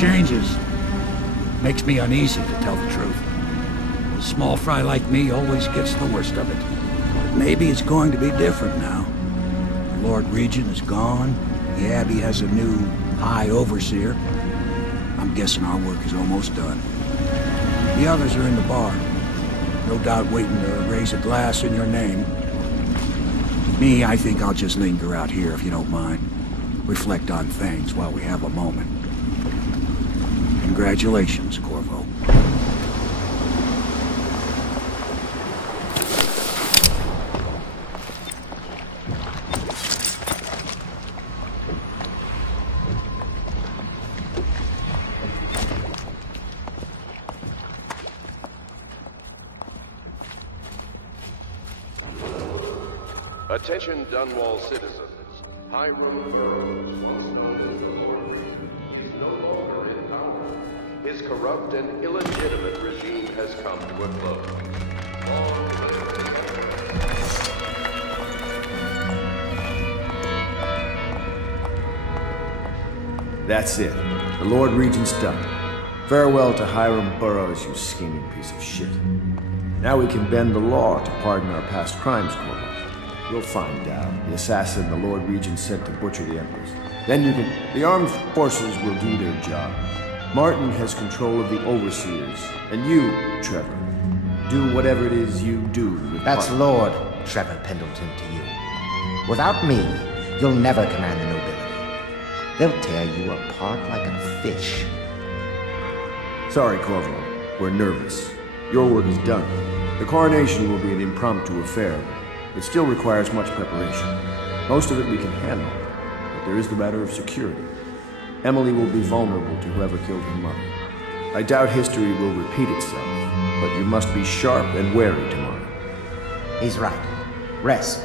changes. Makes me uneasy, to tell the truth. A small fry like me always gets the worst of it. Maybe it's going to be different now. The Lord Regent is gone. The Abbey has a new High Overseer. I'm guessing our work is almost done. The others are in the bar. No doubt waiting to raise a glass in your name. Me, I think I'll just linger out here if you don't mind. Reflect on things while we have a moment. Congratulations, Corvo. Attention Dunwall Citizens. Hiram Burrows, also known as the Lord Regent, is no longer in power. His corrupt and illegitimate regime has come to a close. That's it. The Lord Regent's done. Farewell to Hiram Burrows, you scheming piece of shit. Now we can bend the law to pardon our past crimes, Corvo. You'll find Daud, the assassin the Lord Regent sent to butcher the Empress. Then you can... The armed forces will do their job. Martin has control of the overseers. And you, Trevor, do whatever it is you do with That's Martin. Lord Trevor Pendleton to you. Without me, you'll never command the nobility. They'll tear you apart like a fish. Sorry, Corvo. We're nervous. Your work is done. The coronation will be an impromptu affair. It still requires much preparation. Most of it we can handle, but there is the matter of security. Emily will be vulnerable to whoever killed her mother. I doubt history will repeat itself, but you must be sharp and wary tomorrow. He's right. Rest.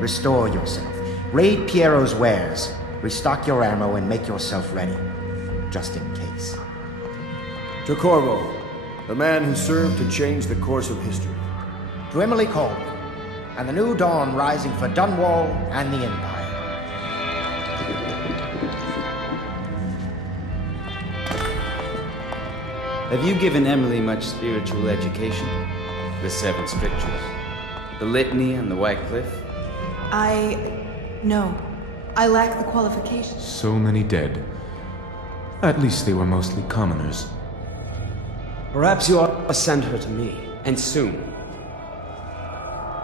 Restore yourself. Raid Piero's wares. Restock your ammo and make yourself ready. Just in case. To Corvo, the man who served to change the course of history. To Emily Colby, and the new dawn rising for Dunwall and the Empire. Have you given Emily much spiritual education? The Seven Scriptures? The Litany and the White Cliff? No. I lack the qualifications. So many dead. At least they were mostly commoners. Perhaps you ought to send her to me, and soon.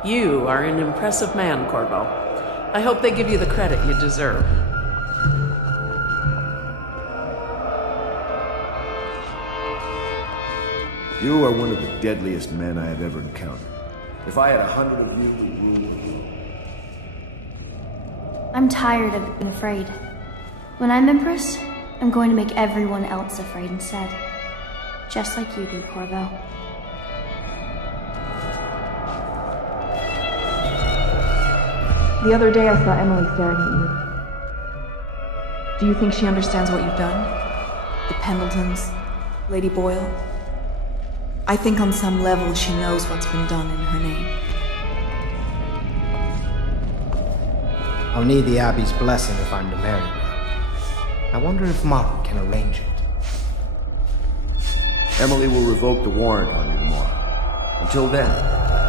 You are an impressive man, Corvo. I hope they give you the credit you deserve. You are one of the deadliest men I have ever encountered. If I had 100 of you to rule... I'm tired of being afraid. When I'm Empress, I'm going to make everyone else afraid instead. Just like you do, Corvo. The other day I saw Emily staring at you. Do you think she understands what you've done? The Pendletons, Lady Boyle? I think on some level she knows what's been done in her name. I'll need the Abbey's blessing if I'm to marry her. I wonder if Martin can arrange it. Emily will revoke the warrant on you tomorrow. Until then,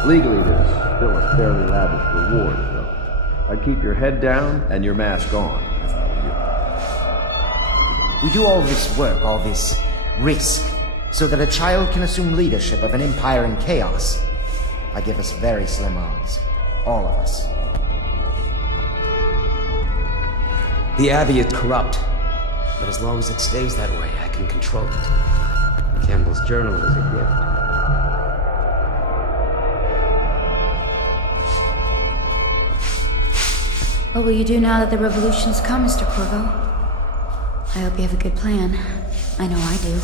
legally there's still a fairly lavish reward, so I'd keep your head down and your mask on, if I were you. We do all this work, all this risk, so that a child can assume leadership of an empire in chaos. I give us very slim odds. All of us. The Abbey is corrupt, but as long as it stays that way, I can control it. Campbell's journal is a gift. What will you do now that the revolution's come, Mr. Corvo? I hope you have a good plan. I know I do.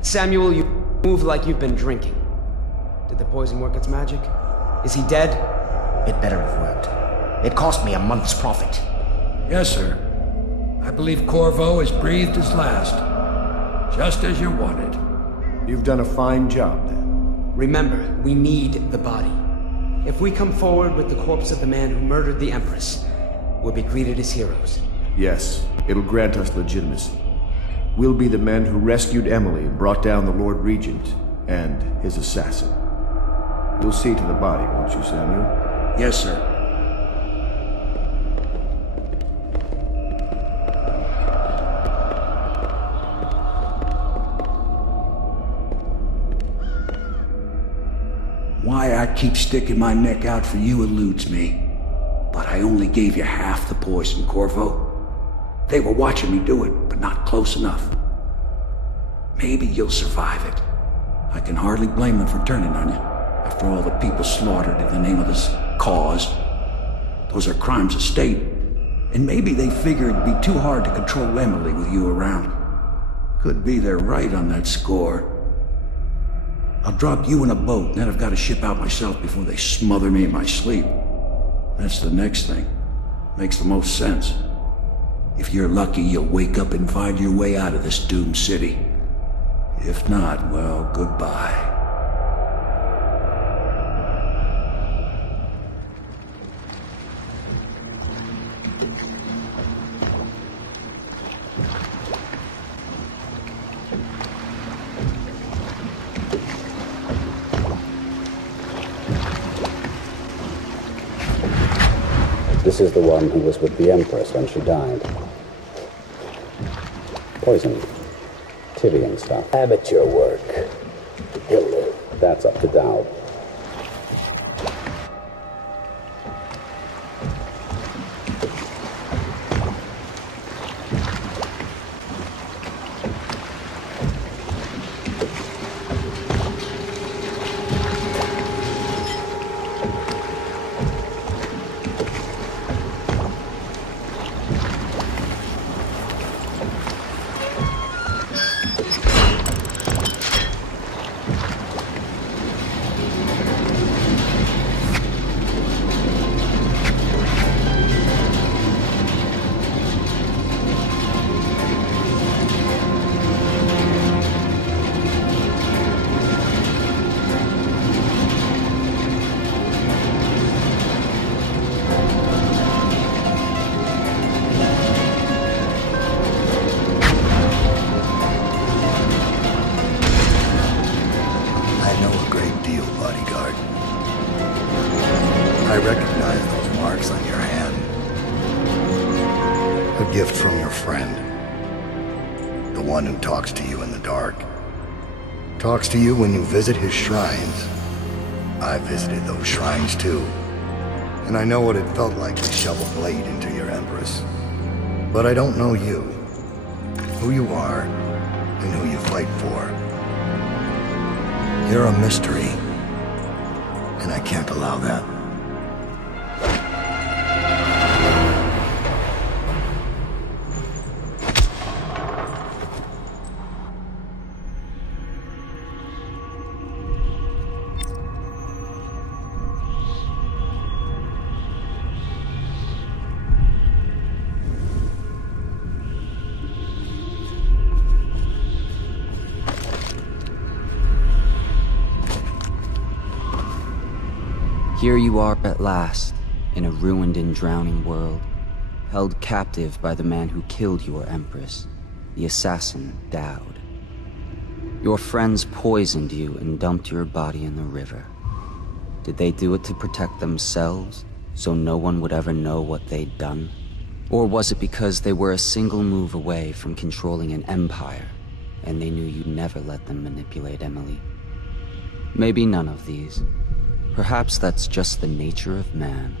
Samuel, you move like you've been drinking. Did the poison work its magic? Is he dead? It better have worked. It cost me a month's profit. Yes, sir. I believe Corvo has breathed his last. Just as you wanted. You've done a fine job, then. Remember, we need the body. If we come forward with the corpse of the man who murdered the Empress, we'll be greeted as heroes. Yes, it'll grant us legitimacy. We'll be the men who rescued Emily and brought down the Lord Regent and his assassin. You'll see to the body, won't you, Samuel? Yes, sir. Why I keep sticking my neck out for you eludes me. But I only gave you half the poison, Corvo. They were watching me do it, but not close enough. Maybe you'll survive it. I can hardly blame them for turning on you, after all the people slaughtered in the name of this cause. Those are crimes of state, and maybe they figured it'd be too hard to control Emily with you around. Could be they're right on that score. I'll drop you in a boat, and then I've got to ship out myself before they smother me in my sleep. That's the next thing. Makes the most sense. If you're lucky, you'll wake up and find your way out of this doomed city. If not, well, goodbye. This is the one who was with the Empress when she died. Poisoned. Tivian stuff. Amateur work. He'll live. That's up to Daud. Talks to you when you visit his shrines. I visited those shrines too, and I know what it felt like to shove a blade into your Empress. But I don't know you, who you are, and who you fight for. You're a mystery, and I can't allow that. Here you are at last, in a ruined and drowning world, held captive by the man who killed your Empress, the assassin, Daud. Your friends poisoned you and dumped your body in the river. Did they do it to protect themselves, so no one would ever know what they'd done? Or was it because they were a single move away from controlling an empire, and they knew you'd never let them manipulate Emily? Maybe none of these. Perhaps that's just the nature of man.